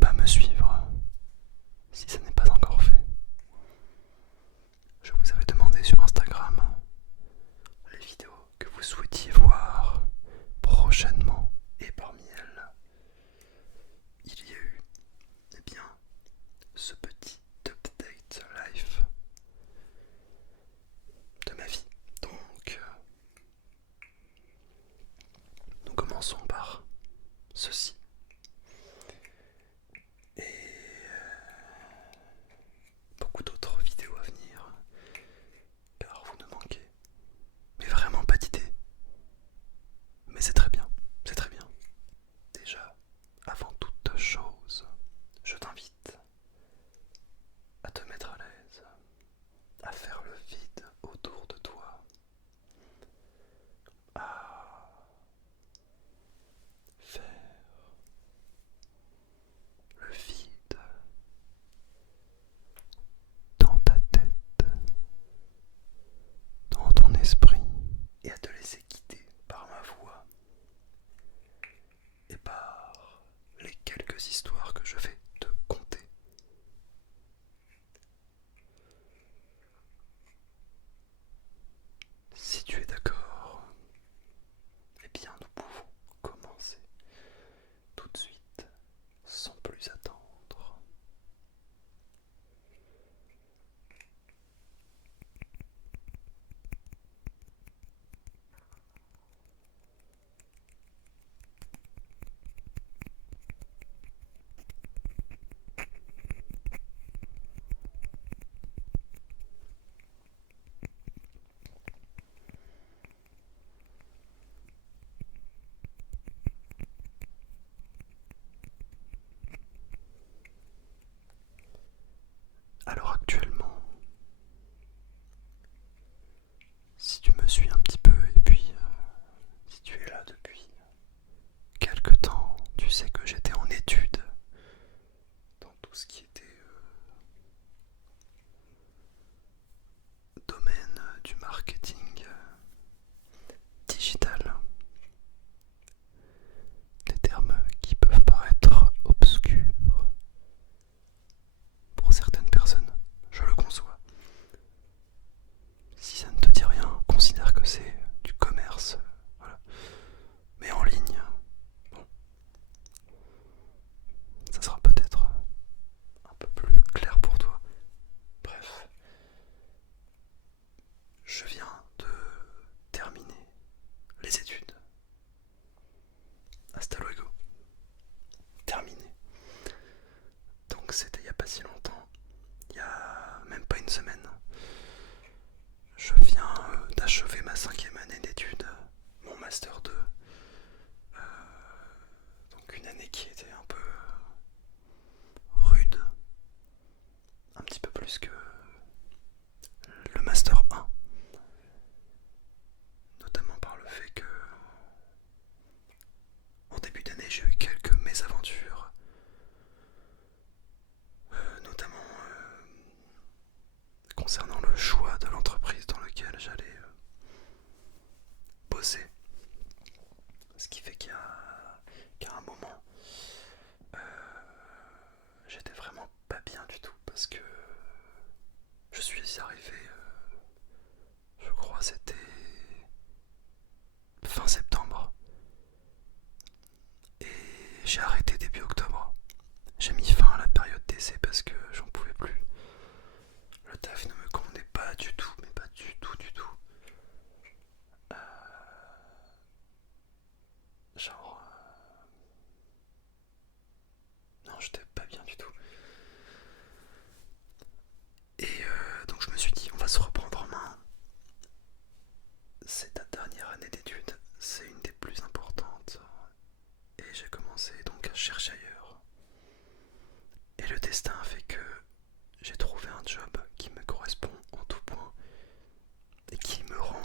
pas me suivre si ce n'est pas encore fait. Je vous avais demandé sur Instagram les vidéos que vous souhaitiez voir prochainement et parmi elles, il y a eu ce petit update live de ma vie. Donc, nous commençons par ceci. Et beaucoup d'autres vidéos à venir, car vous ne manquez mais vraiment pas d'idées. Mais c'est très bien, c'est très bien. Déjà, avant toute chose, je t'invite à te mettre à l'aise, à faire le vide autour de toi, à faire le vide dans ta tête, dans ton esprit, et à te laisser guider par ma voix et par les quelques histoires que je vais te conter. Si tu es d'accord, eh bien nous pouvons commencer tout de suite, sans plus attendre. Alors actuellement, si tu me suis un petit peu et puis si tu es là depuis quelque temps, tu sais que j'étais en études dans tout ce qui était domaine du marketing digital. Des termes qui peuvent paraître obscurs pour certaines personnes, je le conçois. Si ça ne te dit rien, considère que c'est du commerce, voilà. Mais en ligne, bon, ça sera peut-être un peu plus clair pour toi. Bref, je viens de terminer les études. Hasta luego. Terminé. Donc c'était il n'y a pas si longtemps, il y a même pas une semaine. Je viens d'achever ma 5e année d'études, mon master 2. Donc une année qui était un peu rude, un petit peu plus que le master 1. Notamment par le fait que en début d'année j'ai eu quelques mésaventures, notamment concernant le choix de l'entreprise dans laquelle j'allais bosser. Ce qui fait qu'à un moment, j'étais vraiment pas bien du tout parce que je suis arrivé, je crois c'était fin septembre et j'ai arrêté début octobre. J'ai mis fin à la période d'essai parce que j'en pouvais plus. Le taf ne me convenait pas du tout, mais pas du tout du tout. Euh, genre... non, j'étais pas bien du tout. Et donc je me suis dit, on va se reprendre en main. C'est ta dernière année d'études, c'est une des plus importantes. Et j'ai commencé donc à chercher ailleurs. Et le destin a fait que j'ai trouvé un job qui me correspond en tout point et qui me rend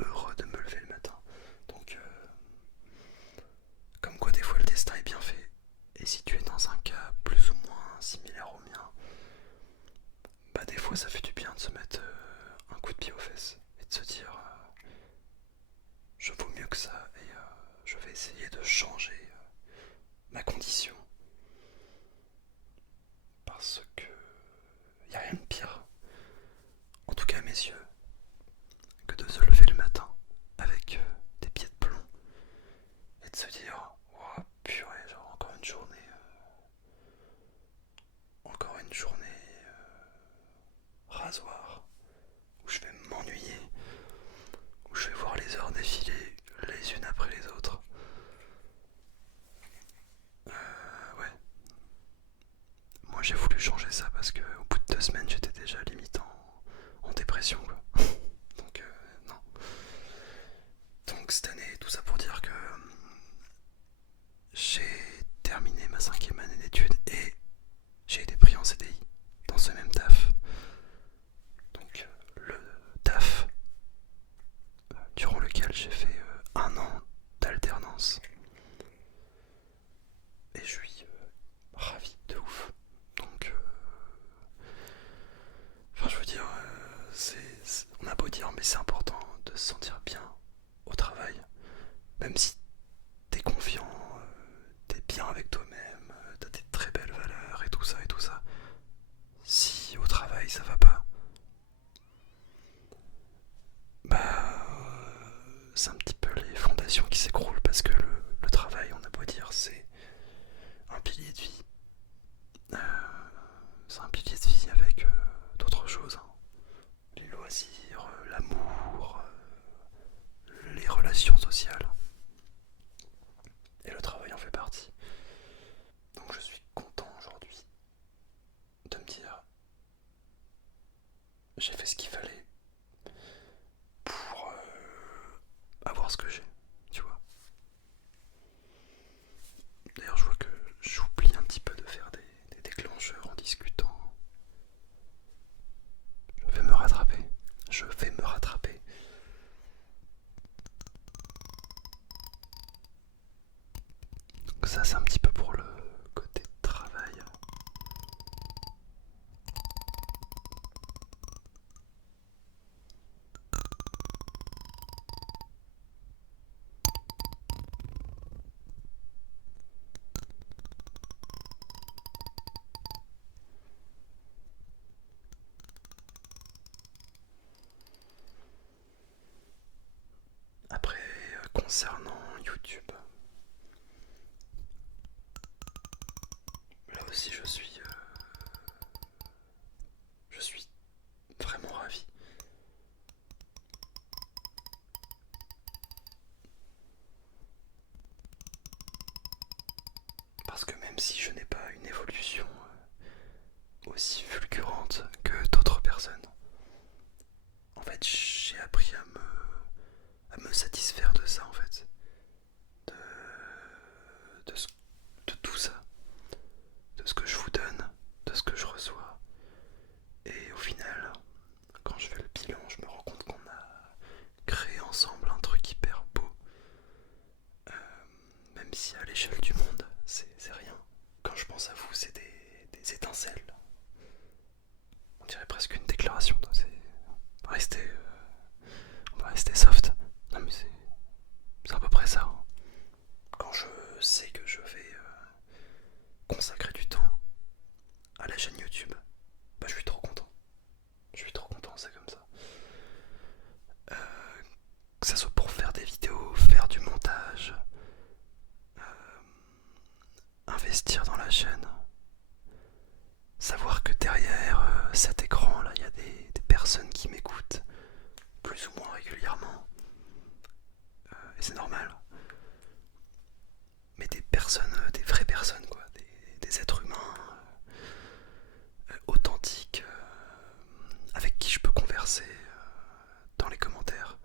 heureux de me lever le matin. Donc, comme quoi des fois le destin est bien fait. Et si tu es dans un cas plus ou moins similaire au mien, bah des fois ça fait du bien de se mettre un coup de pied aux fesses et de se dire je vaux mieux que ça et je vais essayer de changer ma condition. parce que y a rien de pire, en tout cas à mes yeux, que de se lever le matin avec des pieds de plomb et de se dire oh, purée, genre encore une journée rasoir où je vais m'ennuyer, où je vais voir les heures défiler les unes après les autres. Ouais, moi j'ai voulu changer ça parce que au bout de 2 semaines j'étais déjà limite en dépression quoi. Donc non. Donc cette année, tout ça pour dire que j'ai terminé ma 5e année d'études et j'ai été pris en CDI dans ce même taf. Donc le taf durant lequel j'ai fait 1 an d'alternance. Et je suis ravi de ouf. Donc, enfin je veux dire, on a beau dire, mais c'est important de se sentir bien au travail. Même si t'es confiant, t'es bien avec toi-même, t'as des très belles valeurs et tout ça et tout ça. Si au travail ça va pas, bah c'est un petit peu les fondations qui s'écroulent parce que le travail, on a beau dire, c'est un pilier de vie. C'est un pilier de vie avec d'autres choses, hein. Les loisirs, l'amour, les relations sociales. Et le travail en fait partie. Donc je suis content aujourd'hui de me dire j'ai fait ce qu'il fallait pour avoir ce que j'ai, tu vois. D'ailleurs je vois que j'oublie un petit peu de faire des déclencheurs en discutant. Je vais me rattraper. Je vais me rattraper. Donc ça c'est un petit peu pour le côté travail. Après, concernant YouTube, là aussi je suis vraiment ravi. Parce que même si je n'ai pas une évolution aussi fulgurante que d'autres personnes, en fait j'ai appris à me satisfaire de ça en fait. De, de, de tout ça. De ce que je vous donne, de ce que je reçois. Et au final, quand je fais le bilan, je me rends compte qu'on a créé ensemble un truc hyper beau. Même si à l'échelle du monde, c'est rien. Quand je pense à vous, c'est des étincelles. On dirait presque une déclaration. On va rester soft. Non mais c'est à peu près ça, hein. Quand je sais que je vais consacrer du temps à la chaîne YouTube, bah je suis trop content. Je suis trop content, c'est comme ça. Que ça soit pour faire des vidéos, faire du montage, investir dans la chaîne, savoir que derrière cet écran là, il y a des personnes qui m'écoutent plus ou moins régulièrement, et c'est normal. Mais des personnes, des vraies personnes quoi, des êtres humains authentiques, avec qui je peux converser dans les commentaires,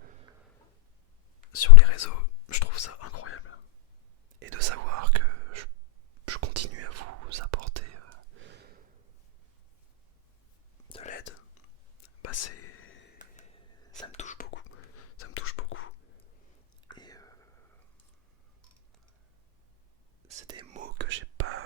sur les réseaux, je trouve ça incroyable. Et de savoir que je continue à vous apporter de l'aide, bah ça me touche beaucoup. Ça me touche beaucoup. Et c'est des mots que j'ai pas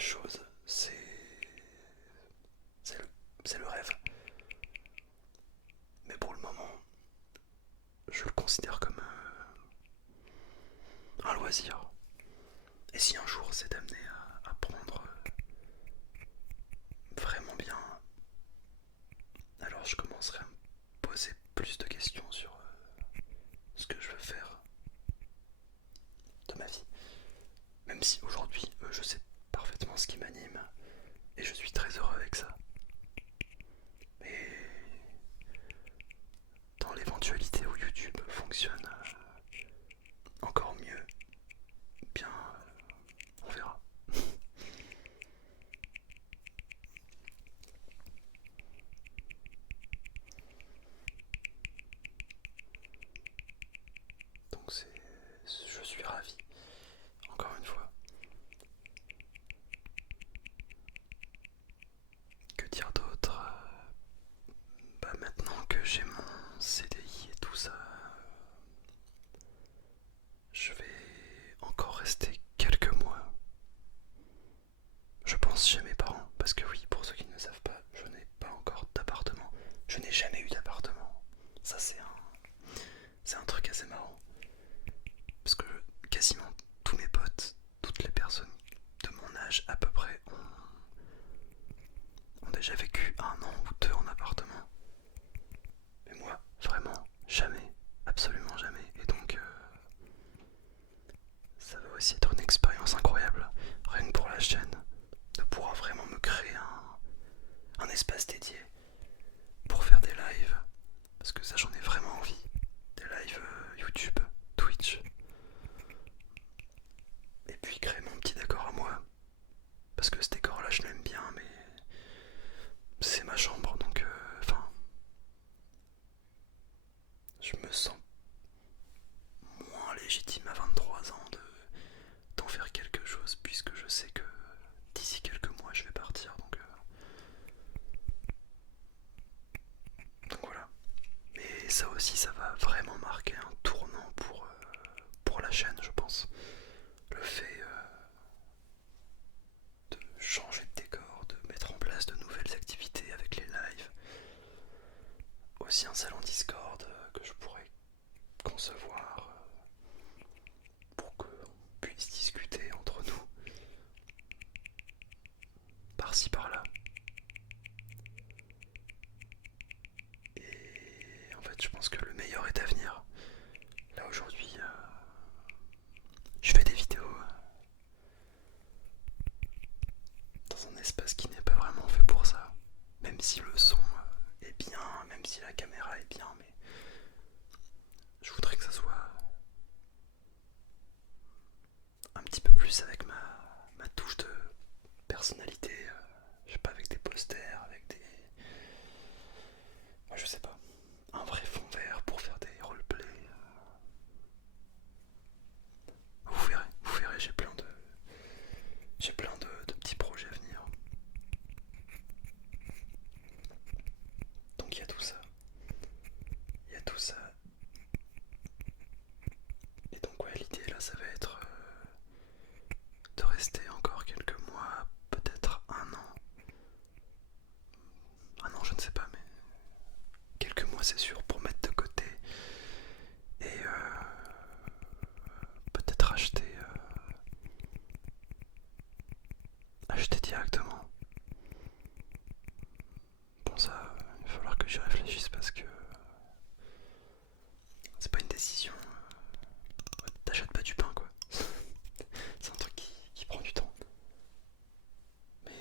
chose, c'est le, c'est le rêve. Mais pour le moment, je le considère comme un loisir. Et si un jour c'est amené à prendre vraiment bien, alors je commencerai à me poser plus de questions sur ce que je veux faire de ma vie. Même si aujourd'hui je sais parfaitement ce qui m'anime et je suis très heureux avec ça. Mais dans l'éventualité où YouTube fonctionne encore mieux, bien on verra. Donc je suis ravi, encore une fois. Que dire d'autre? Bah maintenant que j'ai mon CDI et tout ça, je vais encore rester quelques mois. Je pense chez mes parents, parce que oui, pour ceux qui ne le savent pas, je n'ai pas encore d'appartement. Je n'ai jamais eu d'appartement. Ça c'est un truc assez marrant. Parce que quasiment tous mes potes, toutes les personnes de mon âge à peu près ont déjà vécu 1 an ou 2 en appartement. Mais moi, vraiment, jamais. Absolument jamais. Et donc, ça va aussi être une expérience incroyable. Rien que pour la chaîne. De pouvoir vraiment me créer un espace dédié pour faire des lives. Parce que ça, j'en ai vraiment envie. Des lives YouTube, Twitch. Et puis créer mon petit décor à moi. Parce que ce décor là je l'aime bien, mais c'est ma chambre, donc enfin, je me sens moins légitime à 23 ans d'en faire quelque chose, puisque je sais que d'ici quelques mois je vais partir, donc voilà. Mais ça aussi, ça va vraiment marquer un tournant pour la chaîne, je pense. Le fait de changer de décor, de mettre en place de nouvelles activités avec les lives, aussi un salon Discord que je pourrais concevoir pour qu'on puisse discuter entre nous, par-ci par-là. Et en fait, je pense que le meilleur est à venir. Là aujourd'hui, je fais des vidéos dans un espace qui n'est pas vraiment fait pour ça. Même si le son est bien, même si la caméra est bien, mais je voudrais que ça soit un petit peu plus avec ma touche de personnalité. Je sais pas, avec des posters, avec des... Moi je sais pas. Un vrai fond vert pour faire des roleplays. Vous verrez, j'ai plein de petits projets à venir. Donc il y a tout ça. Il y a tout ça. Et donc ouais, l'idée là, ça va être de rester encore quelques mois, peut-être 1 an. Un an, je ne sais pas, mais quelques mois c'est sûr pour mettre de côté et peut-être acheter directement. Bon ça, il va falloir que j'y réfléchisse parce que c'est pas une décision. T'achètes pas du pain quoi. C'est un truc qui prend du temps. Mais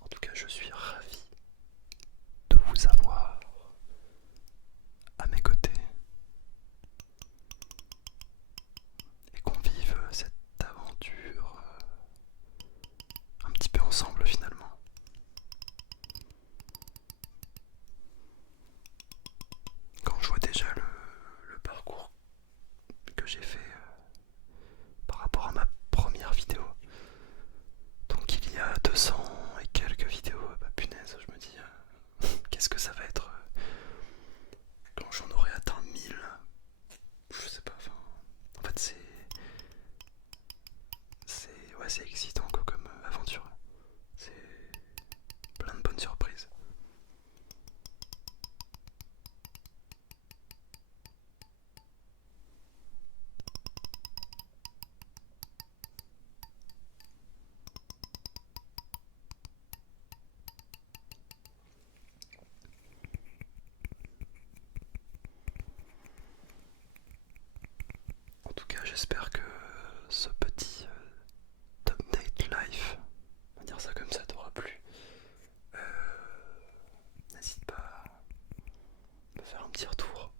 en tout cas, je suis ravi de vous avoir à mes côtés et qu'on vive cette aventure un petit peu ensemble finalement. Quand je vois déjà le parcours que j'ai fait par rapport à ma première vidéo, donc il y a 200 et quelques vidéos, bah punaise, je me dis qu'est-ce que ça va être tout cas, j'espère que ce petit update life, on va dire ça comme ça, t'aura plu. N'hésite pas à me faire un petit retour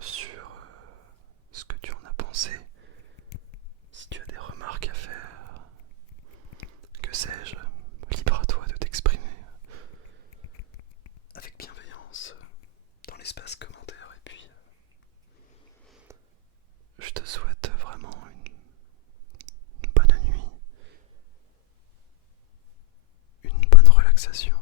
sur ce que tu en as pensé. Si tu as des remarques à faire, que sais-je, libre à toi de t'exprimer avec bienveillance dans l'espace commentaire. Et puis, je te souhaite vraiment une bonne nuit, une bonne relaxation.